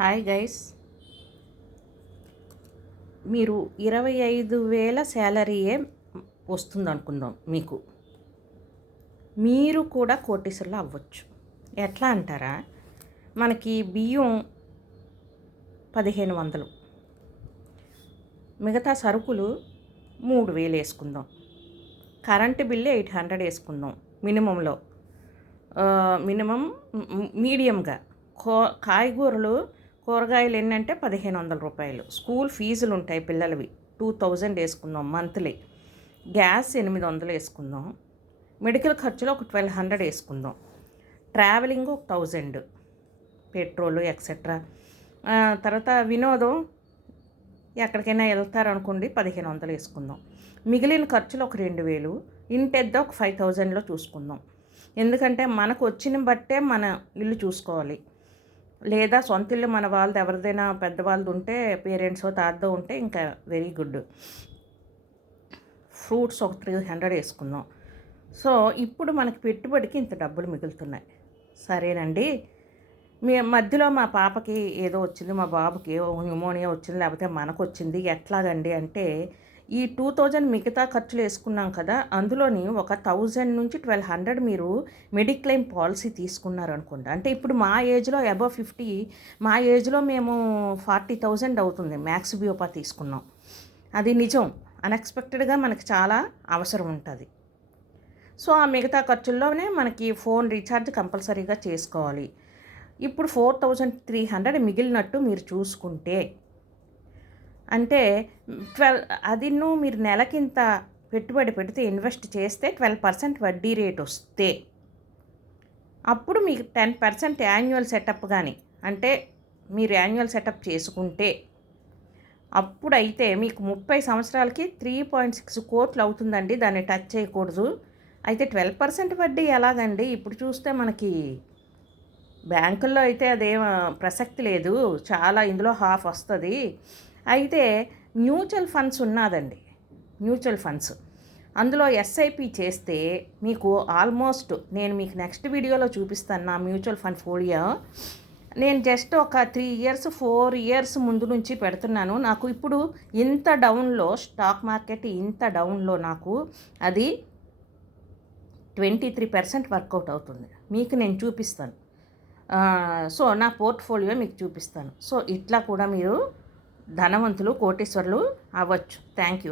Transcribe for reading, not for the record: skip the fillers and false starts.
Hi guys, మీరు 25,000 శాలరీయే వస్తుంది అనుకుందాం. మీరు కూడా కోటీశ్వరులు అవ్వచ్చు. ఎట్లా అంటారా? మనకి బియ్యం 1,500, మిగతా సరుకులు 3,000 వేసుకుందాం. కరెంటు బిల్లు 800 వేసుకుందాం మినిమంలో. మినిమం మీడియంగా కాయగూరలు కూరగాయలు ఏంటంటే 1,500 రూపాయలు. స్కూల్ ఫీజులు ఉంటాయి పిల్లలవి 2,000 వేసుకుందాం మంత్లీ. గ్యాస్ 800 వేసుకుందాం. మెడికల్ ఖర్చులో ఒక 1,200 వేసుకుందాం. ట్రావెలింగ్ ఒక 1,000, పెట్రోలు ఎక్సెట్రా. తర్వాత వినోదం ఎక్కడికైనా వెళ్తారనుకోండి 1,500 వేసుకుందాం. మిగిలిన ఖర్చులు ఒక 2,000. ఇంటెద్ద ఒక 5,000లో చూసుకుందాం. ఎందుకంటే మనకు వచ్చిన బట్టే మన ఇల్లు చూసుకోవాలి. లేదా సొంత ఇల్లు మన వాళ్ళది ఎవరిదైనా పెద్దవాళ్ళది ఉంటే, పేరెంట్స్ తాతదో ఉంటే ఇంకా వెరీ గుడ్. ఫ్రూట్స్ ఒక 300 వేసుకుందాం. సో ఇప్పుడు మనకి పెట్టుబడికి ఇంత డబ్బులు మిగులుతున్నాయి. సరేనండి, మీ మధ్యలో మా పాపకి ఏదో వచ్చింది, మా బాబుకి న్యూమోనియా వచ్చింది, లేకపోతే మనకు వచ్చింది, ఎట్లాగండి అంటే ఈ 2,000 మిగతా ఖర్చులు వేసుకున్నాం కదా, అందులోని ఒక 1,000 నుంచి 1,200 మీరు మెడిక్లెయిమ్ పాలసీ తీసుకున్నారనుకోండి. అంటే ఇప్పుడు మా ఏజ్లో అబవ్ 50, మా ఏజ్లో మేము 40,000 అవుతుంది మ్యాక్స్ బియోపా తీసుకున్నాం. అది నిజం. అన్ఎక్స్పెక్టెడ్గా మనకి చాలా అవసరం ఉంటుంది. సో ఆ మిగతా ఖర్చుల్లోనే మనకి ఫోన్ రీఛార్జ్ కంపల్సరీగా చేసుకోవాలి. ఇప్పుడు 4,300 మిగిలినట్టు మీరు చూసుకుంటే, అంటే మీరు నెలకింత పెట్టుబడి పెడితే, ఇన్వెస్ట్ చేస్తే 12% వడ్డీ రేట్ వస్తే, అప్పుడు మీకు 10% యాన్యువల్ సెటప్ కానీ, అంటే మీరు యాన్యువల్ సెటప్ చేసుకుంటే, అప్పుడైతే మీకు 30 సంవత్సరాలకి 3.6 కోట్లు అవుతుందండి. దాన్ని టచ్ చేయకూడదు. అయితే 12% వడ్డీ ఎలాగండి? ఇప్పుడు చూస్తే మనకి బ్యాంకుల్లో అయితే అదేం ప్రసక్తి లేదు, చాలా ఇందులో హాఫ్ వస్తుంది. అయితే మ్యూచువల్ ఫండ్స్ ఉన్నదండి, మ్యూచువల్ ఫండ్స్, అందులో ఎస్ఐపి చేస్తే మీకు ఆల్మోస్ట్, నేను మీకు నెక్స్ట్ వీడియోలో చూపిస్తాను నా మ్యూచువల్ ఫండ్ ఫోలియో. నేను జస్ట్ ఒక 3 ఇయర్స్ 4 ఇయర్స్ ముందు నుంచి పెడుతున్నాను. నాకు ఇప్పుడు ఇంత డౌన్లో, స్టాక్ మార్కెట్ ఇంత డౌన్లో నాకు అది 23% వర్కౌట్ అవుతుంది. మీకు నేను చూపిస్తాను. సో నా పోర్ట్ఫోలియో మీకు చూపిస్తాను. సో ఇట్లా కూడా మీరు ధనవంతులు, కోటీశ్వరులు అవ్వచ్చు. Thank you.